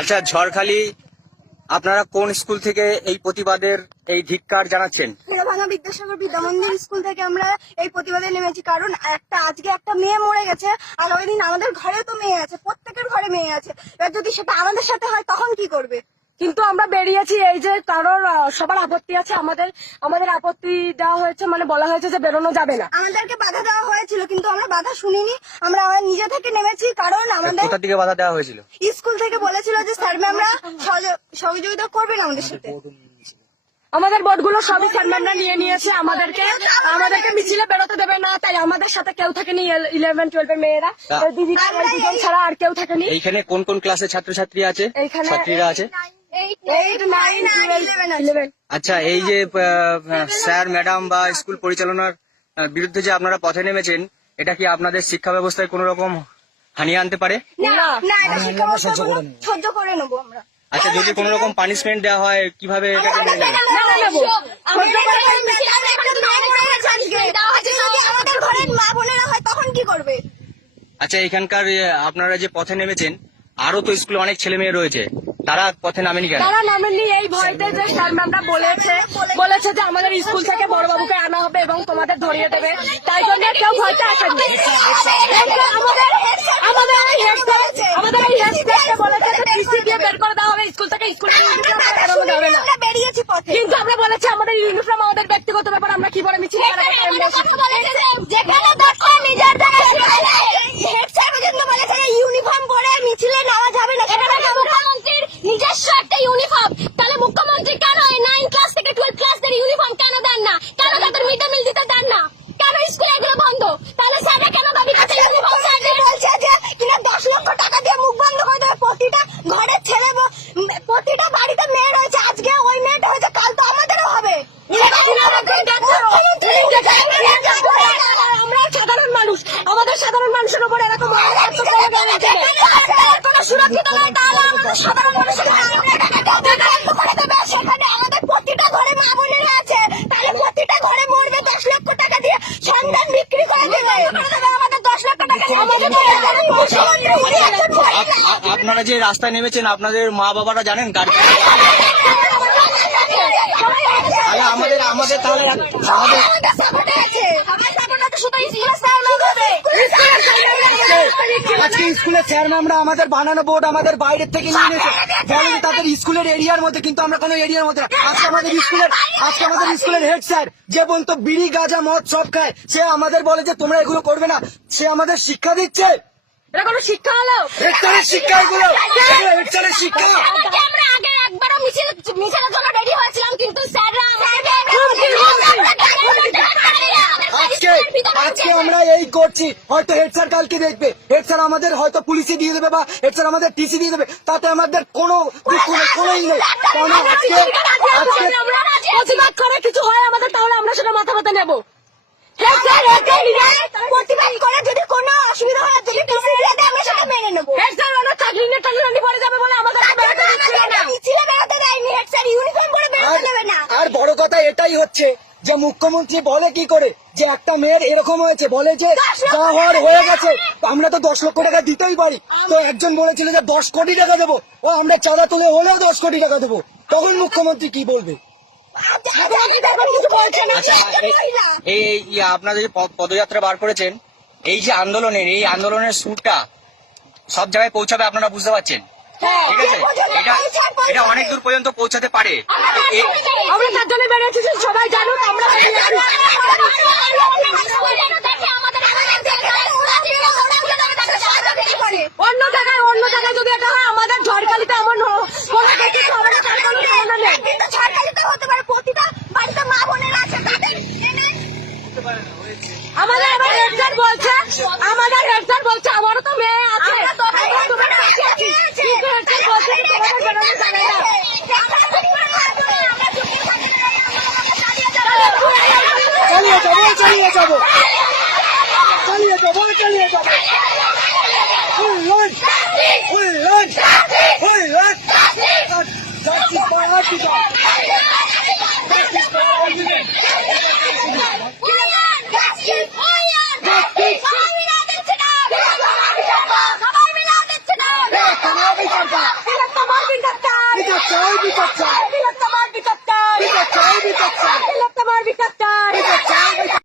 আচ্ছা, ঝড়খালি আপনারা কোন স্কুল থেকে এই প্রতিবাদের এই ধিক্কার জানাচ্ছেন? ভাঙা বিদ্যাসাগর বিদ্যামন্দির স্কুল থেকে আমরা এই প্রতিবাদে নেমেছি, কারণ আজকে একটা মেয়ে মরে গেছে, আগামী দিন আমাদের ঘরেও তো মেয়ে আছে, প্রত্যেকের ঘরে মেয়ে আছে। এবার যদি সেটা আমাদের সাথে হয় তখন কি করবে? কিন্তু আমরা বেরিয়েছি, এই যে কারোর সবার আপত্তি আছে, আমাদের আপত্তি দেওয়া হয়েছে, মানে বলা হয়েছে যে বেরোনো যাবে না। আমাদেরকে বাধা দেওয়া হয়েছিল কিন্তু আমরা বাধা শুনিনি, আমরা নিজে থেকে নেমেছি। কারণ আমাদের কোথা থেকে বাধা দেওয়া হয়েছিল? স্কুল থেকে বলেছিল যে স্যার ম্যামরা সহযোগিতা করবেন আমাদের সাথে। আমাদের বোর্ডগুলো সবই স্যার ম্যামরা নিয়ে নিয়েছে, আমাদেরকে মিছিলে বেরোতে দেবে না, তাই আমাদের সাথে কেউ থাকেনি। 11-12 এর মেয়েরা দিদি দুজন ছাড়া আর কেউ থাকেনি। এইখানে কোন কোন ক্লাসের ছাত্রছাত্রী আছে? ছাত্রীরা আছে। আচ্ছা, এই যে স্যার ম্যাডাম বা স্কুল পরিচালনার বিরুদ্ধে যে আপনারা পথে নেমেছেন, এটা কি আপনাদের শিক্ষা ব্যবস্থায় কোন রকম হানি আনতে পারে? সহ্য করে নেবো আমরা। আচ্ছা, যদি কোন রকম পানিশমেন্ট দেওয়া হয় কিভাবে এটাকে মেনে নেবেন? আমাদের ঘরের মা বোনেরা হয় তখন কি করবে? আচ্ছা, এখানকার আপনারা যে পথে নেমেছেন, আরো তো স্কুলে অনেক ছেলে মেয়ে রয়েছে, তারা পথে নামেনি কেন? তারা নামেননি এই ভয়তে যে স্যার ম্যামরা বলেছে যে আমাদের স্কুল থেকে বড়বাবুকে আনা হবে এবং তোমাদের ধরিয়ে দেবে, তাই জন্য কেউ ভয়তে আসেনি। আমাদের এই হেডস্যারকে বলেছে যে টিসি দিয়ে বের করে দেওয়া হবে স্কুল থেকে, স্কুলে বেরোনো যাবে না। কিন্তু আমরা বলেছি আমাদের ইউনিফর্ম আমাদের ব্যক্তিগত ব্যাপার, আমরা কি বলে মিছিল ইউনিফর্ম পরে মিছিলে নেওয়া যাবে না। মুখ্যমন্ত্রীর নিজস্ব একটা ইউনিফর্ম, তাহলে মুখ্যমন্ত্রী কেন 9 ক্লাস থেকে 12 ক্লাসের ইউনিফর্ম কেন দেন না? কেন তাদের মিড ডে মিল দিতে দেন না? কেন স্কুলে এগুলো বন্ধ? তাহলে স্যাররা কেন দাবি করছে ইউনিফর্ম? বলছে যে কিনা 10 লক্ষ টাকা দিয়ে মুখ বন্ধ করে দেবে। প্রতিটা ঘরের ছেলে, প্রতিটা বাড়িতে মেয়ে রয়েছে, আজকে ওই মেয়েটা হয়েছে, কাল তো আমাদেরও হবে। আমরা সাধারণ মানুষ, আমাদের সাধারণ মানুষের উপর এরকম কোনো সুরক্ষিত নয়, তাহলে আমাদের সাধারণ মানুষের সেখানে আমাদের প্রতিটা ঘরে মা বোনেরা আছে, তাহলে প্রতিটা ঘরে মরবে 10 লক্ষ টাকা দিয়ে সন্তান বিক্রি করে দেবে। আমাদের 10 লক্ষ টাকা আপনারা যে রাস্তায় নেমেছেন, আপনাদের মা বাবারা জানেন? আমাদের তাহলে আজকে স্কুলের স্যার ম্যামরা আমাদের বানানো বোর্ড আমাদের বাইরের থেকে নিয়ে নিয়েছে, বলেন তাদের স্কুলের এরিয়ার মধ্যে, কিন্তু আমরা কোনো এরিয়ার মধ্যে। আজকে আমাদের স্কুলের হেড স্যার যে বলতো বিড়ি গাঁজা মদ সব খায়, সে আমাদের বলে যে তোমরা এগুলো করবে না। সে আমাদের শিক্ষা দিচ্ছে? এটা কোনো শিক্ষা হলো? হেডস্যারের শিক্ষা এগুলো, হেডস্যারের শিক্ষা। আমরা আগে একবারও মিছিলের জন্য রেডি হয়েছিলাম, কিন্তু স্যাররা আজকে আমরা এই করছি, হয়তো হেড স্যার কালকে দেখবে, হেড স্যার আমাদের হয়তো পুলিশে দিয়ে দেবে বা হেড স্যার আমাদের টিসি দিয়ে দেবে, তাতে আমাদের কোনোই নেই। কারণ আজকে প্রতিবাদ করে কিছু হয় আমাদের, তাহলে আমরা সেটা মাথা ব্যথা নেবো। প্রতিবাদ করে যদি কোনো অসুবিধা হয়, যদি টিসি দিয়ে দেয়, আমরা সেটা মেনে নেবো। চাকরি নিয়ে টানি পরে যাবে বলে আমাদের মিছিলে বেরোতে দেয়নি, হেড স্যার ইউনিফর্ম পরে বেরোতে দেবে না। আর বড় কথা এটাই হচ্ছে যে মুখ্যমন্ত্রী বলে কি করে যে একটা মেয়ের এরকম হয়েছে, বলে যে যা হওয়ার হয়ে গেছে, আমরা তো 10 লক্ষ টাকা দিতেই পারি। তো একজন বলেছিল যে 10 কোটি টাকা দেবো, ও আমরা চাঁদা তুলে হলেও 10 কোটি টাকা দেবো, তখন মুখ্যমন্ত্রী কি বলবে? এই আপনারা যে পদযাত্রা বার করেছেন, এই যে আন্দোলনের সুরটা সব জায়গায় পৌঁছাবে, আপনারা বুঝতে পারছেন? ঠিক আছে, এটা অনেক দূর পর্যন্ত পৌঁছাতে পারে। আমরা তার জন্য বেরিয়েছি, সবাই জানুক আমরা অন্য জায়গায় যদি এটা হয়, আমাদের ঝড়খালিতে আমার ঝড়খালিতে হতে পারে, প্রতিটা বাড়িতে মা বোনেরা আছে, তাদের আমাদের হেডস্যার বলছে আমারও তো মেয়ে আছে, চালিয়ে যাবো। চাই বিচার চাই